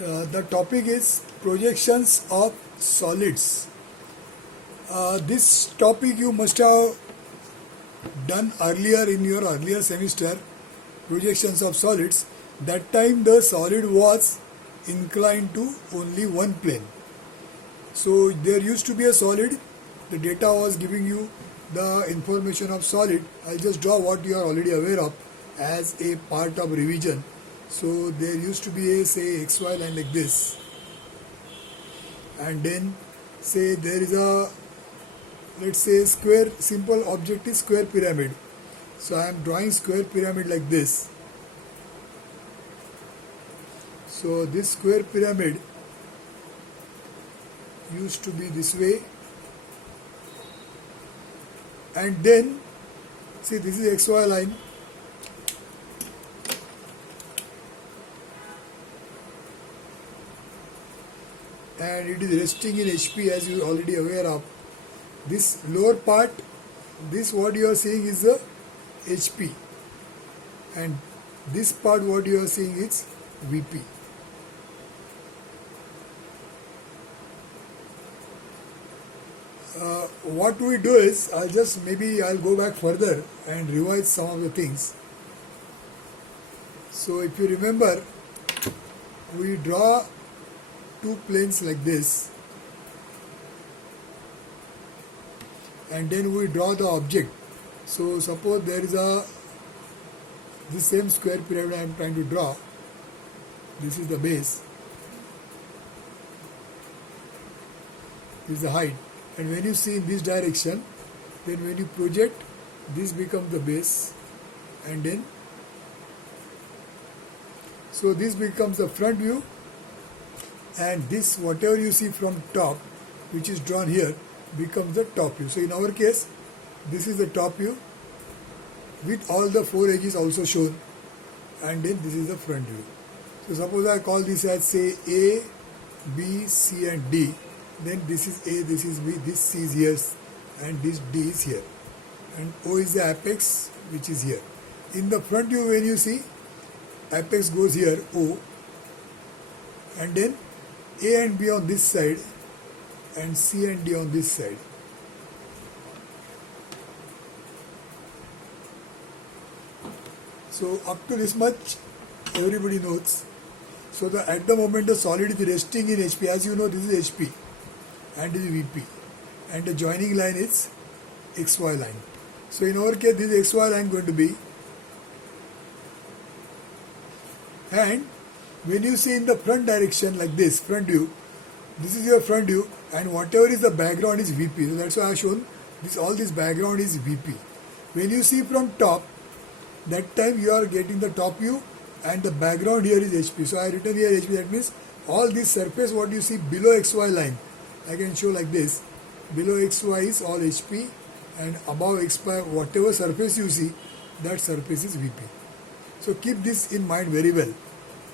The topic is projections of solids. This topic you must have done earlier in your earlier semester, projections of solids. That time the solid was inclined to only one plane. So there used to be a solid, the data was giving you the information of solid. I'll just draw what you are already aware of as a part of revision. So there used to be a say XY line like this, and then say there is a, let's say, square, simple object is square pyramid. So I am drawing square pyramid like this. So this square pyramid used to be this way, and then see this is XY line, and it is resting in HP as you are already aware of. This lower part, this what you are seeing is the HP, and this part what you are seeing is VP. What we do is, I'll go back further and revise some of the things. So if you remember, we draw two planes like this, and then we draw the object. So suppose there is this same square pyramid I am trying to draw. This is the base, this is the height, and when you see in this direction, then when you project, this becomes the base, and then so this becomes the front view, and this whatever you see from top, which is drawn here, becomes the top view. So in our case, this is the top view with all the four edges also shown, and then this is the front view. So suppose I call this as say A, B, C and D. Then this is A, this is B, this C is here, and this D is here, and O is the apex which is here. In the front view, when you see, apex goes here, O, and then A and B on this side, and C and D on this side. So up to this much everybody knows. So at the moment the solid is resting in HP. As you know, this is HP and this is VP, and the joining line is XY line. So in our case, this is XY line going to be, and when you see in the front direction like this, front view, this is your front view, and whatever is the background is VP. So that's why I have shown this, all this background is VP. When you see from top, that time you are getting the top view, and the background here is HP. So I written here HP, that means all this surface what you see below XY line, I can show like this, below XY is all HP, and above XY whatever surface you see, that surface is VP. So keep this in mind very well.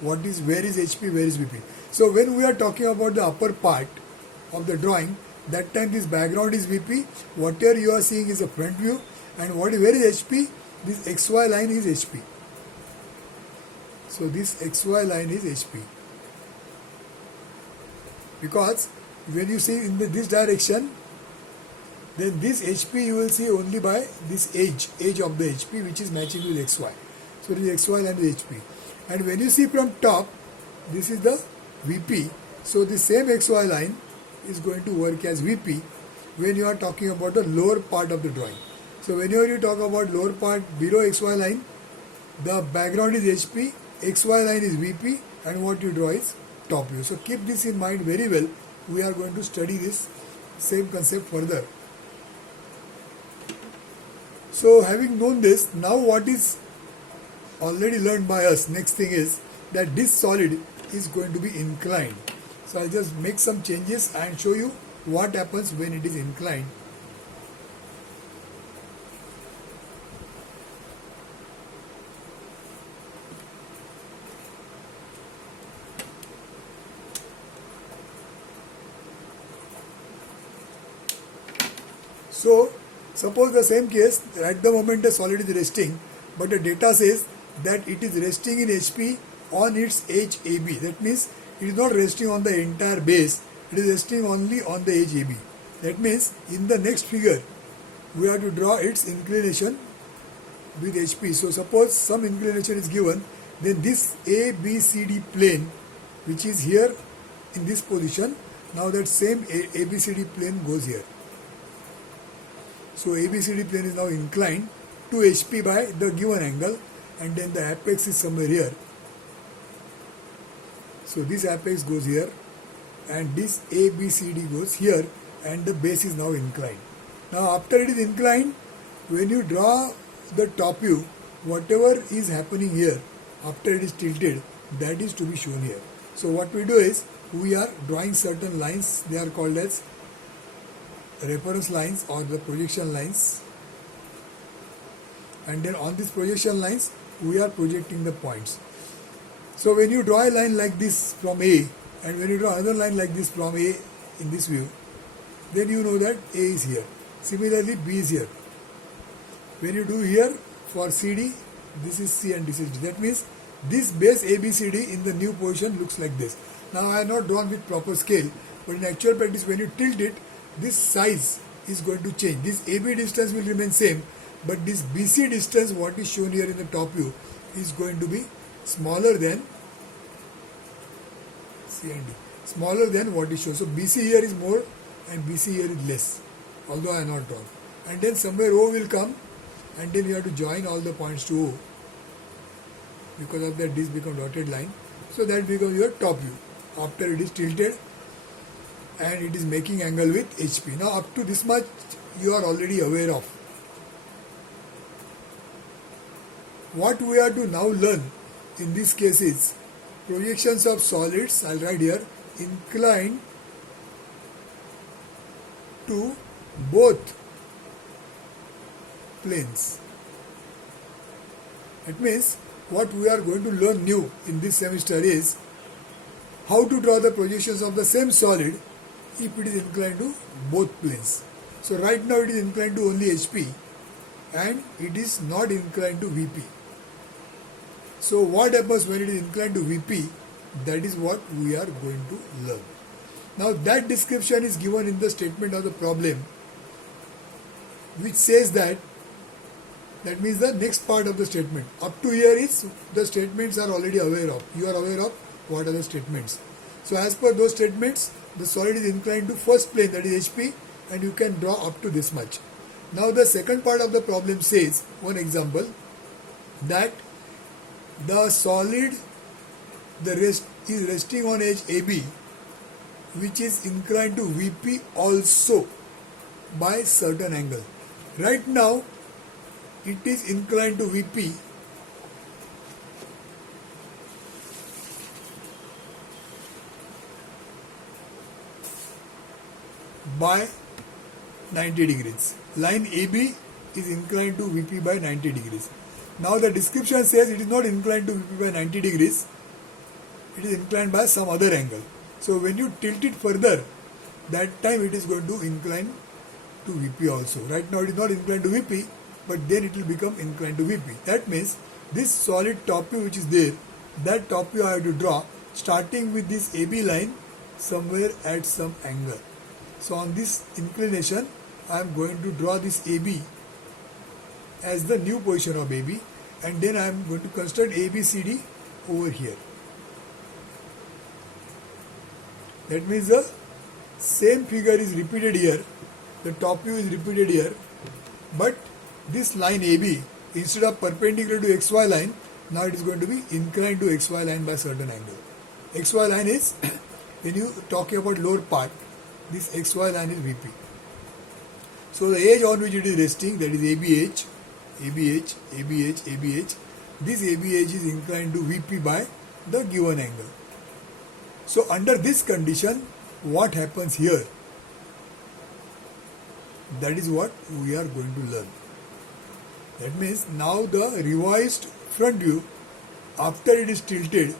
Where is HP, where is VP? So when we are talking about the upper part of the drawing, that time this background is VP, whatever you are seeing is a front view, and where is HP? This XY line is HP. So this XY line is HP. Because when you see in this direction, then this HP you will see only by this edge of the HP, which is matching with XY. So this XY line is HP. And when you see from top, this is the VP. So the same XY line is going to work as VP when you are talking about the lower part of the drawing. So whenever you talk about lower part below XY line, the background is HP, XY line is VP, and what you draw is top view. So keep this in mind very well. We are going to study this same concept further. So having known this, now what is already learned by us, next thing is that this solid is going to be inclined. So I'll just make some changes and show you what happens when it is inclined. So suppose the same case, at the moment the solid is resting, but the data says that it is resting in HP on its edge AB. That means it is not resting on the entire base, it is resting only on the edge AB. That means in the next figure we have to draw its inclination with HP. So suppose some inclination is given, then this ABCD plane which is here in this position, now that same ABCD plane goes here. So ABCD plane is now inclined to HP by the given angle, and then the apex is somewhere here. So this apex goes here and this ABCD goes here, and the base is now inclined. Now after it is inclined, when you draw the top view, whatever is happening here after it is tilted, that is to be shown here. So what we do is, we are drawing certain lines, they are called as reference lines or the projection lines, and then on these projection lines we are projecting the points. So when you draw a line like this from A, and when you draw another line like this from A in this view, then you know that A is here. Similarly B is here. When you do here for CD, this is C and this is D. That means this base ABCD in the new position looks like this. Now I have not drawn with proper scale, but in actual practice when you tilt it, this size is going to change. This AB distance will remain same, but this BC distance, what is shown here in the top view, is going to be smaller than C and D. Smaller than what is shown. So BC here is more and BC here is less, although I have not drawn. And then somewhere O will come, and then you have to join all the points to O. Because of that, this becomes dotted line. So that becomes your top view after it is tilted and it is making angle with HP. Now up to this much you are already aware of. What we are to now learn in this case is projections of solids, I'll write here, inclined to both planes. It means what we are going to learn new in this semester is how to draw the projections of the same solid if it is inclined to both planes. So right now it is inclined to only HP and it is not inclined to VP. So what happens when it is inclined to VP? That is what we are going to learn. Now that description is given in the statement of the problem, which says that means the next part of the statement. Up to here is the statements are already aware of. You are aware of what are the statements. So as per those statements, the solid is inclined to first plane, that is HP, and you can draw up to this much. Now the second part of the problem says, one example, that the solid is resting on edge AB, which is inclined to VP also by certain angle. Right now it is inclined to VP by 90 degrees. Line AB is inclined to VP by 90 degrees. Now the description says it is not inclined to VP by 90 degrees, it is inclined by some other angle. So when you tilt it further, that time it is going to incline to VP also. Right now it is not inclined to VP, but then it will become inclined to VP. That means this solid top view which is there, that top view I have to draw starting with this AB line somewhere at some angle. So on this inclination I am going to draw this AB as the new position of AB, and then I am going to construct ABCD over here. That means the same figure is repeated here, the top view is repeated here, but this line AB, instead of perpendicular to XY line, now it is going to be inclined to XY line by certain angle. XY line is, when you talking about lower part, this XY line is VP. So the edge on which it is resting, that is ABH, ABH, ABH, ABH. This ABH is inclined to VP by the given angle. So under this condition, what happens here? That is what we are going to learn. That means now the revised front view after it is tilted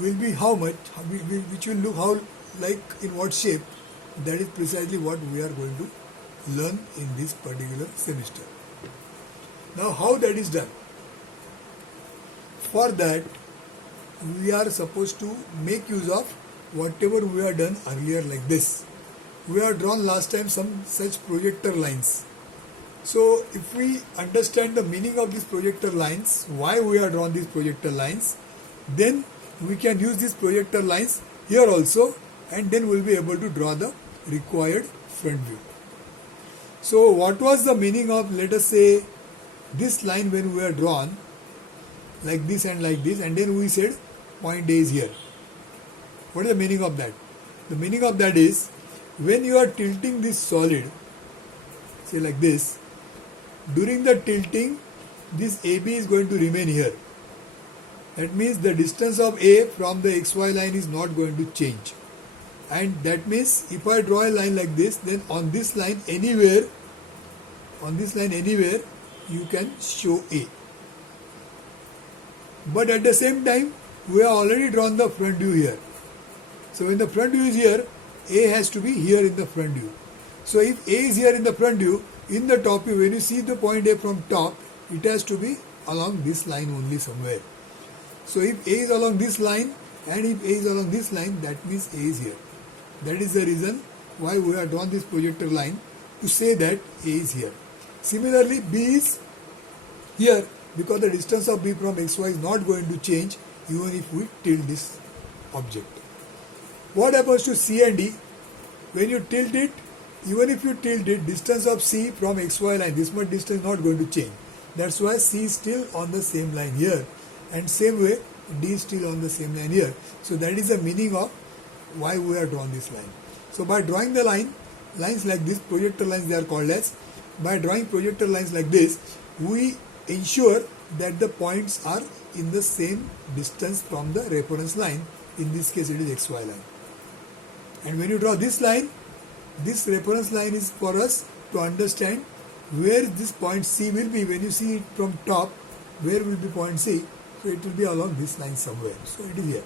will be how much, which will look how, like in what shape. That is precisely what we are going to learn in this particular semester. Now how that is done? For that we are supposed to make use of whatever we have done earlier like this. We have drawn last time some such projector lines. So if we understand the meaning of these projector lines, why we have drawn these projector lines, then we can use these projector lines here also, and then we'll be able to draw the required front view. So what was the meaning of, let us say, this line when we are drawn like this, and then we said point A is here. What is the meaning of that? The meaning of that is, when you are tilting this solid, say like this, during the tilting this AB is going to remain here. That means the distance of A from the XY line is not going to change. And that means if I draw a line like this, then on this line anywhere you can show A. But at the same time, we have already drawn the front view here. So when the front view is here, A has to be here in the front view. So if A is here in the front view, in the top view, when you see the point A from top, it has to be along this line only somewhere. So if A is along this line and if A is along this line, that means A is here. That is the reason why we have drawn this projector line, to say that A is here. Similarly, B is here because the distance of B from XY is not going to change even if we tilt this object. What happens to C and D? When you tilt it, even if you tilt it, distance of C from XY line, this much distance is not going to change. That's why C is still on the same line here, and same way D is still on the same line here. So that is the meaning of why we have drawn this line. So by drawing the lines like this, projector lines they are called as, by drawing projector lines like this, we ensure that the points are in the same distance from the reference line. In this case it is XY line. And when you draw this line, this reference line is for us to understand where this point C will be. When you see it from top, where will be point C? So it will be along this line somewhere. So it is here.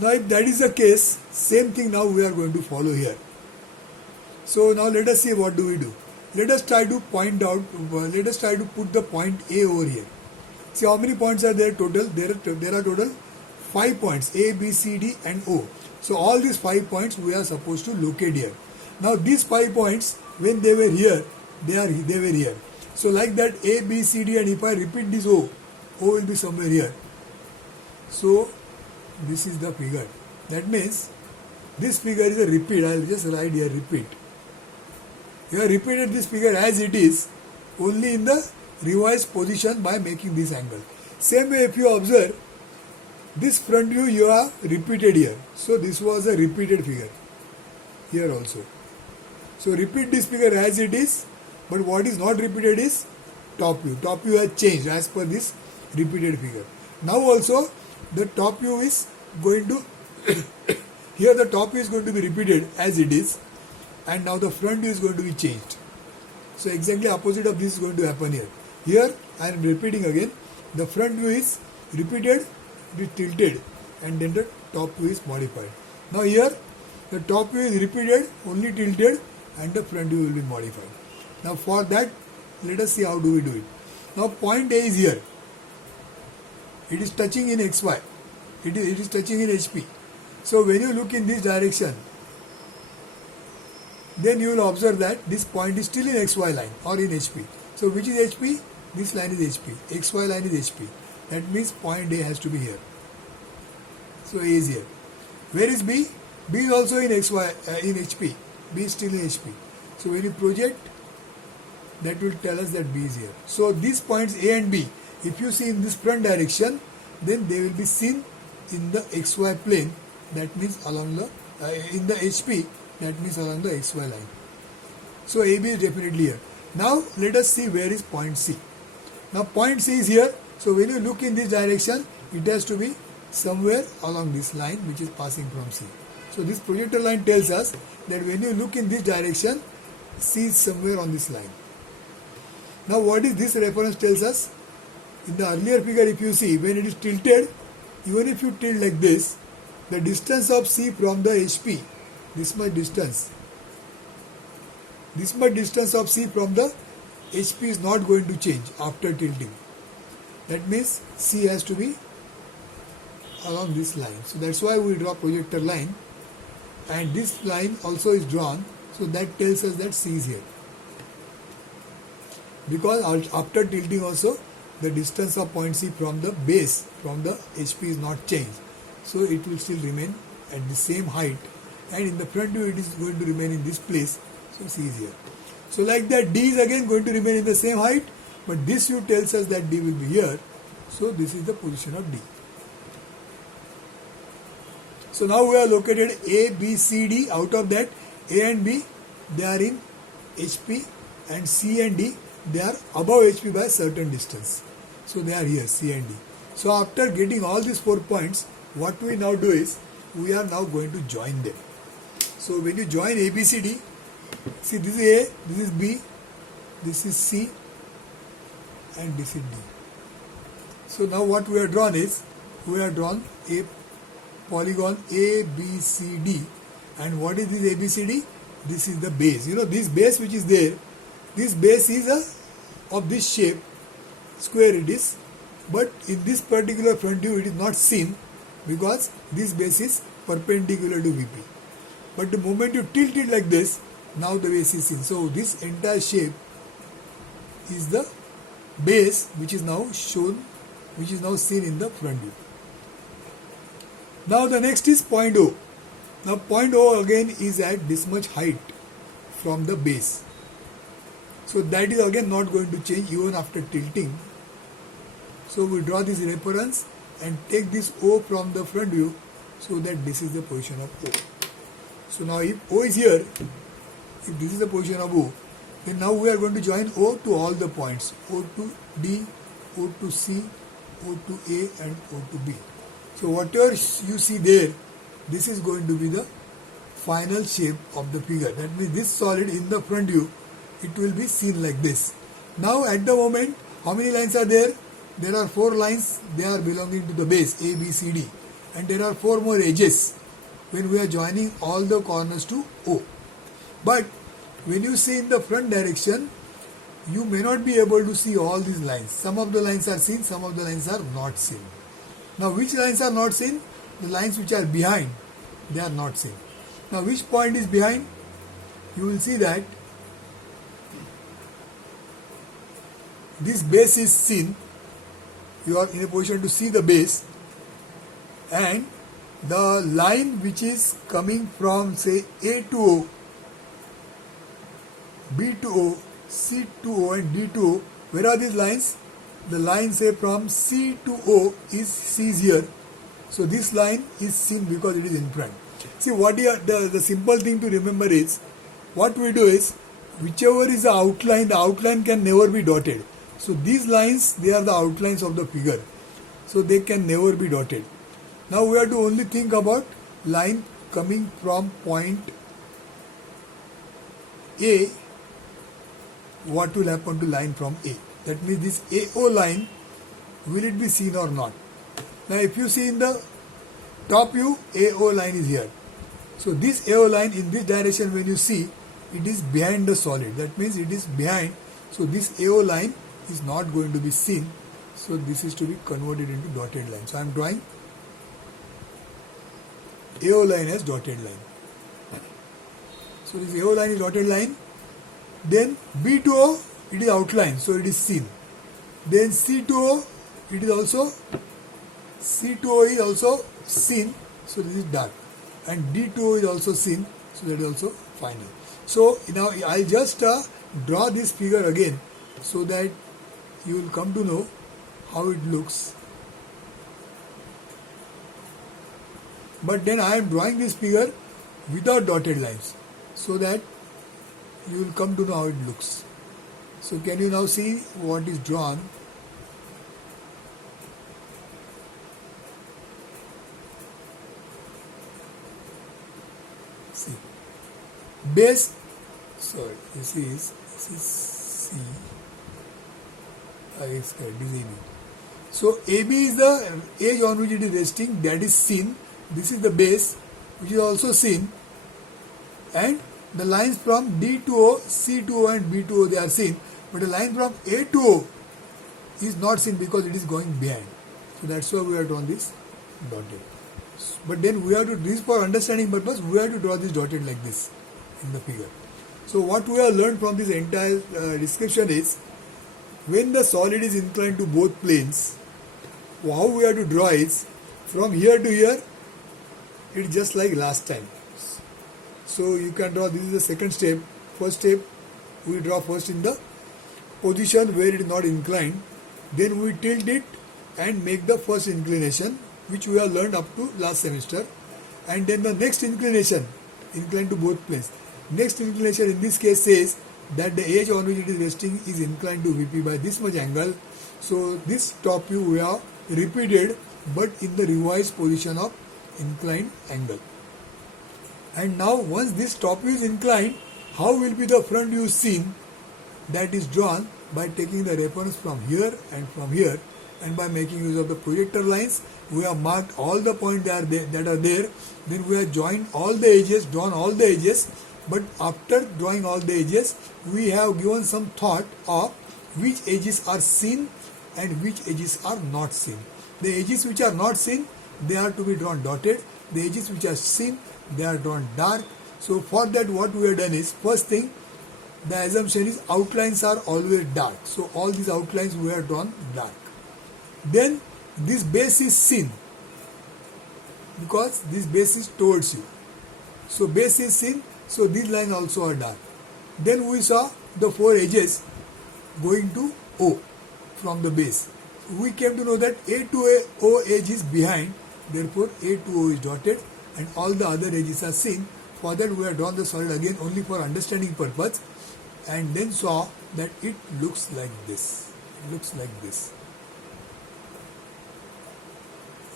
Now if that is the case, same thing now we are going to follow here. So now let us see what do we do. Let us try to put the point A over here. See how many points are there total? There are total 5 points, A, B, C, D and O. So all these 5 points we are supposed to locate here. Now these 5 points, when they were here, they were here. So like that A, B, C, D, and if I repeat this O will be somewhere here. So this is the figure. That means this figure is a repeat. I will just write here repeat. You have repeated this figure as it is, only in the revised position by making this angle. Same way if you observe, this front view you have repeated here. So this was a repeated figure here also. So repeat this figure as it is, but what is not repeated is top view. Top view has changed as per this repeated figure. Now also the top view is going to here the top view is going to be repeated as it is, and now the front view is going to be changed. So exactly opposite of this is going to happen here. Here I am repeating again. The front view is repeated, it is tilted, and then the top view is modified. Now here the top view is repeated, only tilted, and the front view will be modified. Now for that, let us see how do we do it. Now point A is here. It is touching in XY. It is touching in HP. So when you look in this direction, then you will observe that this point is still in XY line or in HP. So which is HP? This line is HP. XY line is HP. That means point A has to be here. So A is here. Where is B? B is also in XY in HP. B is still in HP. So when you project, that will tell us that B is here. So these points A and B, if you see in this front direction, then they will be seen in the XY plane. That means along the in the HP. That means along the XY line. So AB is definitely here. Now let us see where is point C. Now point C is here. So when you look in this direction, it has to be somewhere along this line which is passing from C. So this projector line tells us that when you look in this direction, C is somewhere on this line. Now what is this reference tells us? In the earlier figure, if you see, when it is tilted, even if you tilt like this, the distance of C from the HP, this much distance of C from the HP is not going to change after tilting. That means C has to be along this line. So that's why we draw projector line, and this line also is drawn, so that tells us that C is here. Because after tilting also, the distance of point C from the base, from the HP is not changed. So it will still remain at the same height, and in the front view it is going to remain in this place, so C is here. So like that, D is again going to remain in the same height, but this view tells us that D will be here, so this is the position of D. So now we have located A, B, C, D. Out of that, A and B, they are in HP, and C and D, they are above HP by a certain distance. So they are here, C and D. So after getting all these 4 points, what we now do is, we are now going to join them. So when you join A, B, C, D, see, this is A, this is B, this is C, and this is D. So now what we have drawn is, we have drawn a polygon A, B, C, D. And what is this A, B, C, D? This is the base. You know, this base which is there, this base is of this shape, square it is. But in this particular front view, it is not seen because this base is perpendicular to VP. But the moment you tilt it like this, now the base is seen. So this entire shape is the base which is now shown, which is now seen in the front view. Now the next is point O. Now point O again is at this much height from the base. So that is again not going to change even after tilting. So we draw this reference and take this O from the front view, so that this is the position of O. So now if O is here, if this is the position of O, then now we are going to join O to all the points. O to D, O to C, O to A, and O to B. So whatever you see there, this is going to be the final shape of the figure. That means this solid in the front view, it will be seen like this. Now at the moment, how many lines are there? There are 4 lines, they are belonging to the base A, B, C, D. And there are 4 more edges when we are joining all the corners to O. But when you see in the front direction, you may not be able to see all these lines. Some of the lines are seen, some of the lines are not seen. Now which lines are not seen? The lines which are behind, they are not seen. Now which point is behind? You will see that this base is seen. You are in a position to see the base, and the line which is coming from, say, A to O, B to O, C to O, and D to O. Where are these lines? The line, say, from C to O is here. So this line is seen because it is in front. See, what the simple thing to remember is, what we do is, whichever is the outline can never be dotted. So these lines, they are the outlines of the figure. So they can never be dotted. Now we have to only think about line coming from point A. What will happen to line from A? That means this AO line, will it be seen or not? Now if you see in the top view, AO line is here. So this AO line in this direction, when you see, it is behind the solid. That means it is behind. So this AO line is not going to be seen. So this is to be converted into dotted line. So I am drawing AO line as dotted line. So this AO line is dotted line. Then B to O, it is outline, so it is seen. Then C to O, it is also, C to O is also seen, so this is dark. And D to O is also seen, so that is also final. So now I just draw this figure again, so that you will come to know how it looks. But then I am drawing this figure without dotted lines, so that you will come to know how it looks. So can you now see what is drawn? See, base, sorry, this is C, I is correct, this is AB. So AB is the edge on which it is resting, that is seen. This is the base, which is also seen, and the lines from D to O, C to O, and B to O, they are seen, but the line from A to O is not seen because it is going behind. So that's why we have drawn this dotted. But then we have to, this for understanding purpose, we have to draw this dotted like this in the figure. So what we have learned from this entire description is, when the solid is inclined to both planes, how we have to draw is, from here to here, it's just like last time. So you can draw, this is the second step. First step, we draw first in the position where it is not inclined. Then we tilt it and make the first inclination, which we have learned up to last semester. And then the next inclination, inclined to both planes. Next inclination in this case says that the edge on which it is resting is inclined to VP by this much angle. So this top view we have repeated, but in the revised position of inclined angle. And now once this top view is inclined, how will be the front view seen? That is drawn by taking the reference from here and from here, and by making use of the projector lines. We have marked all the points that are there. Then we have joined all the edges, drawn all the edges. But after drawing all the edges, we have given some thought of which edges are seen and which edges are not seen. The edges which are not seen, they are to be drawn dotted. The edges which are seen, they are drawn dark. So for that, what we have done is, first thing, the assumption is outlines are always dark. So all these outlines we have drawn dark. Then this base is seen, because this base is towards you. So base is seen, so these lines also are dark. Then we saw the four edges going to O from the base. We came to know that A to O edge is behind, therefore A to O is dotted, and all the other edges are seen. For that we have drawn the solid again only for understanding purpose, and then saw that it looks like this. It looks like this.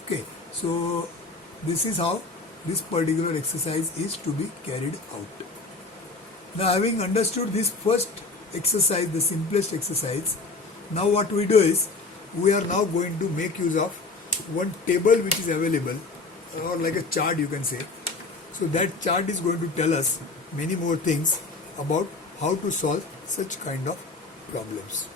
Okay, so this is how this particular exercise is to be carried out. Now, having understood this first exercise, the simplest exercise, now what we do is, we are now going to make use of one table which is available, or like a chart you can say. So that chart is going to tell us many more things about how to solve such kind of problems.